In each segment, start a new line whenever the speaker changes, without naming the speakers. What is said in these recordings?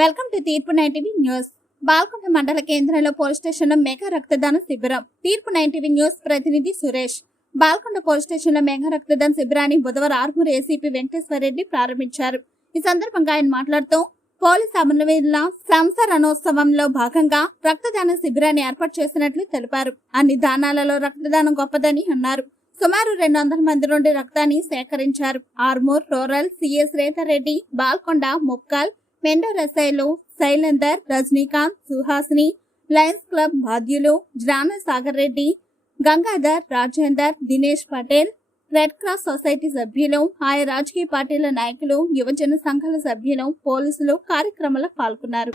Welcome to తీర్పు nine TV news. Balkonda మండల కేంద్రంలో పోలీస్ స్టేషన్లో మెగా రక్తదాన శిబిరం. తీర్పు నైన్ టీవీ న్యూస్ ప్రతినిధి సురేష్. బాల్కొండ పోలీస్ స్టేషన్లో మెగా రక్తదాన శిబిరాన్ని బుధవారం ఆర్మూరు ఏసీపీ వెంకటేశ్వరరెడ్డి ప్రారంభించారు. ఈ సందర్భంగా ఆయన మాట్లాడుతూ పోలీస్ అమరవీరుల సంసరణోత్సవంలో భాగంగా రక్తదాన శిబిరాన్ని ఏర్పాటు చేసినట్లు తెలిపారు. అన్ని దానాలలో రక్తదానం గొప్పదని అన్నారు. సుమారు రెండు వందల మంది నుండి రక్తాన్ని సేకరించారు. ఆర్మూర్ రూరల్ సిఎస్ రేతారెడ్డి బాల్కొండ ముక్కల్ మెండో రసాయిలు శైలందర్ రజనీకాంత్ సుహాసిని లయన్స్ క్లబ్ బాధ్యులు Gyana Sagar Reddy Gangadhar Rajender Dinesh Patel red cross society సభ్యులు ఆయా రాజకీయ పార్టీల నాయకులు యువజన సంఘాల సభ్యులు పోలీసులు కార్యక్రమంలో పాల్గొన్నారు.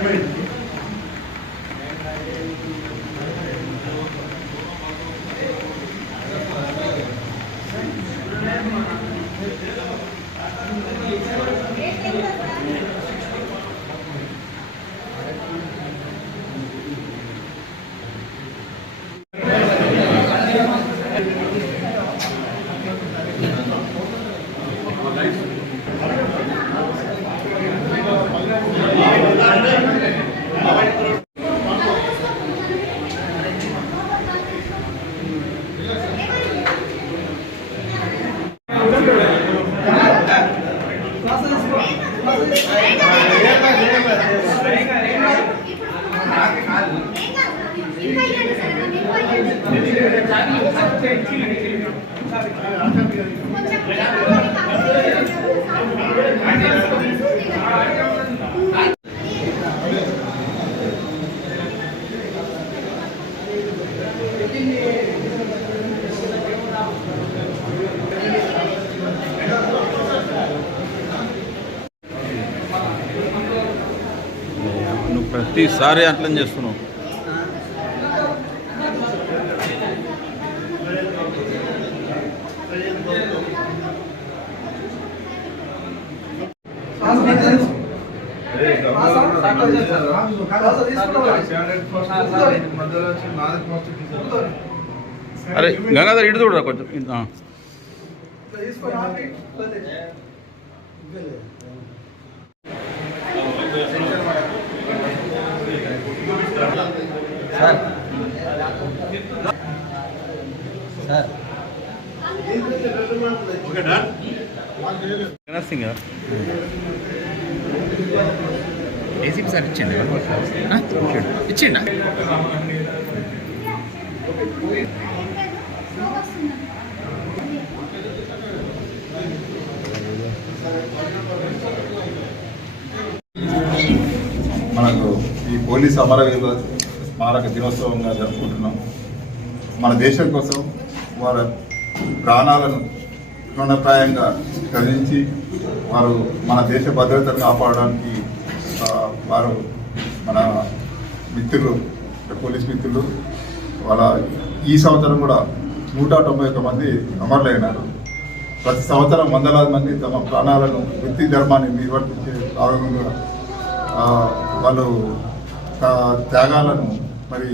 Amen.
నువ్వు ప్రతిసారి అట్లని చేస్తున్నాం. అరే గంగాధర్ ఇటు చూడరా కొంచెం. ఇటు,
sir. Sir.
Singh
ACP sir ఇచ్చిండా?
మనకు ఈ పోలీస్ అమరవీరుల స్మారక దినోత్సవంగా జరుపుకుంటున్నాం. మన దేశం కోసం వారి ప్రాణాలను తృణప్రాయంగా గణించి వారు మన దేశ భద్రతను కాపాడడానికి వారు మన మిత్రులు పోలీస్ మిత్రులు వాళ్ళ ఈ సంవత్సరం కూడా నూట తొంభై ఒక్క మంది అమరులైనారు. ప్రతి సంవత్సరం వందలాది మంది తమ ప్రాణాలను వృత్తి ధర్మాన్ని నిర్వర్తించే భాగంగా వాళ్ళు త్యాగాలను మరి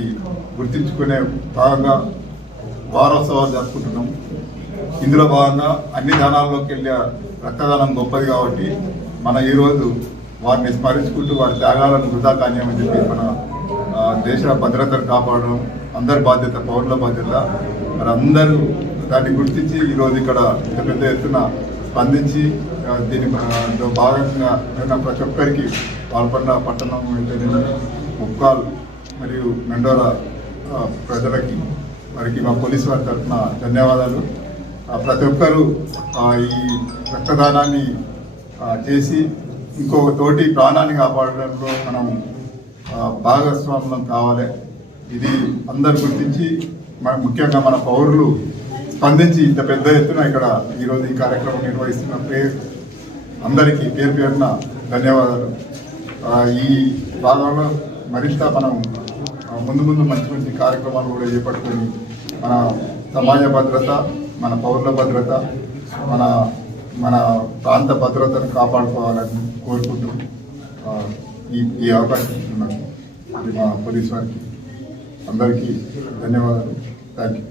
గుర్తించుకునే భాగంగా వారోత్సవాలు జరుపుకుంటున్నాం. ఇందులో భాగంగా అన్ని దానాల్లోకి వెళ్ళే రక్తదానం గొప్పది కాబట్టి మన ఈరోజు వారిని స్మరించుకుంటూ వారి త్యాగాలను వృధా కానియమని చెప్పి మన దేశ భద్రతను కాపాడడం అందరి బాధ్యత పౌరుల బాధ్యత. మరి అందరూ దాన్ని గుర్తించి ఈరోజు ఇక్కడ ఇంత పెద్ద ఎత్తున స్పందించి దీని భాగంగా ప్రతి ఒక్కరికి పాల్పడిన పట్టణం ముక్కలు మరియు మెండోరా ప్రజలకి వారికి మా పోలీసు వారి తరఫున ధన్యవాదాలు. ప్రతి ఒక్కరూ ఈ రక్తదానాన్ని చేసి ఇంకొక తోటి ప్రాణాన్ని కాపాడడంలో మనం భాగస్వామ్యం కావాలి. ఇది అందరు గుర్తించి మన ముఖ్యంగా మన పౌరులు స్పందించి ఇంత పెద్ద ఎత్తున ఇక్కడ ఈరోజు ఈ కార్యక్రమం నిర్వహిస్తున్న పేరు అందరికీ పేరు పేరున ధన్యవాదాలు. ఈ భాగంలో మరింత మనం ముందు ముందు మంచి మంచి కార్యక్రమాలు కూడా చేపట్టుకొని మన సమాజ భద్రత మన పౌరుల భద్రత మన మన ప్రాంత భద్రతను కాపాడుకోవాలని కోరుకుంటూ ఈ ఈ అవకాశం ఇస్తున్నాను మా పోలీస్ వారికి అందరికీ ధన్యవాదాలు. Thank you